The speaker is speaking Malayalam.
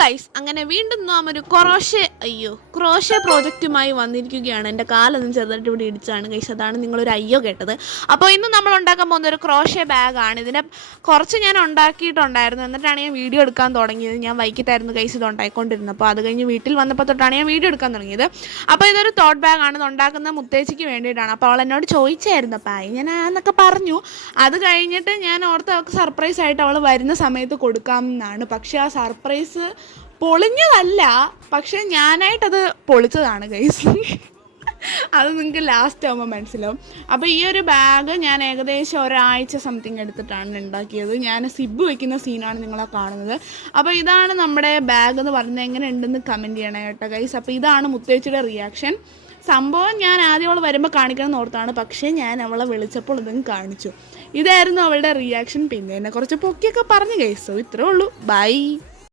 ഗൈസ്, അങ്ങനെ വീണ്ടും നാം ഒരു ക്രോഷേ പ്രോജക്റ്റുമായി വന്നിരിക്കുകയാണ്. എൻ്റെ കാലൊന്നും ചെറുതായിട്ട് ഇവിടെ ഇടിച്ചാണ് ഗൈസ്, അതാണ് നിങ്ങളൊരു അയ്യോ കേട്ടത്. അപ്പോൾ ഇന്ന് നമ്മൾ ഉണ്ടാക്കാൻ പോകുന്ന ഒരു ക്രോഷേ ബാഗാണ്. ഇതിൻ്റെ കുറച്ച് ഞാൻ ഉണ്ടാക്കിയിട്ടുണ്ടായിരുന്നു, എന്നിട്ടാണ് ഞാൻ വീഡിയോ എടുക്കാൻ തുടങ്ങിയത്. ഞാൻ വൈകിട്ടായിരുന്നു ഗൈസ് ഇത് ഉണ്ടായിക്കൊണ്ടിരുന്നത്. അപ്പോൾ അത് കഴിഞ്ഞ് വീട്ടിൽ വന്നപ്പോൾ തൊട്ടാണ് ഞാൻ വീഡിയോ എടുക്കാൻ തുടങ്ങിയത്. അപ്പോൾ ഇതൊരു തോട്ട് ബാഗാണ്, ഇത് ഉണ്ടാക്കുന്ന മുത്തേച്ചിക്ക് വേണ്ടിയിട്ടാണ്. അപ്പോൾ അവൾ എന്നോട് ചോദിച്ചായിരുന്നു പായി ഞാൻ എന്നൊക്കെ പറഞ്ഞു. അത് കഴിഞ്ഞിട്ട് ഞാൻ ഓർത്ത് അവൾക്ക് സർപ്രൈസ് ആയിട്ട് അവൾ വരുന്ന സമയത്ത് കൊടുക്കാമെന്നാണ്. പക്ഷേ ആ സർപ്രൈസ് പൊളിഞ്ഞതല്ല, പക്ഷെ ഞാനായിട്ടത് പൊളിച്ചതാണ് ഗൈസ്. അത് നിങ്ങൾക്ക് ലാസ്റ്റ് ആകുമ്പോൾ മനസ്സിലാവും. അപ്പോൾ ഈ ഒരു ബാഗ് ഞാൻ ഏകദേശം ഒരാഴ്ച സംതിങ് എടുത്തിട്ടാണ് ഉണ്ടാക്കിയത്. ഞാൻ സിബ് വയ്ക്കുന്ന സീനാണ് നിങ്ങളെ കാണുന്നത്. അപ്പോൾ ഇതാണ് നമ്മുടെ ബാഗ് എന്ന് പറയുന്നത്. എങ്ങനെ ഉണ്ടെന്ന് കമൻറ്റ് ചെയ്യണം കേട്ടോ ഗൈസ്. അപ്പോൾ ഇതാണ് മുത്തേച്ചിയുടെ റിയാക്ഷൻ. സംഭവം ഞാൻ ആദ്യം അവൾ വരുമ്പോൾ കാണിക്കണം എന്ന് ഓർത്താണ്, പക്ഷേ ഞാൻ അവളെ വിളിച്ചപ്പോൾ ഇതും കാണിച്ചു. ഇതായിരുന്നു അവളുടെ റിയാക്ഷൻ. പിന്നെ എന്നെ കുറച്ച് പൊക്കിയൊക്കെ പറഞ്ഞു ഗൈസ്. ഇത്രേ ഉള്ളൂ, ബൈ.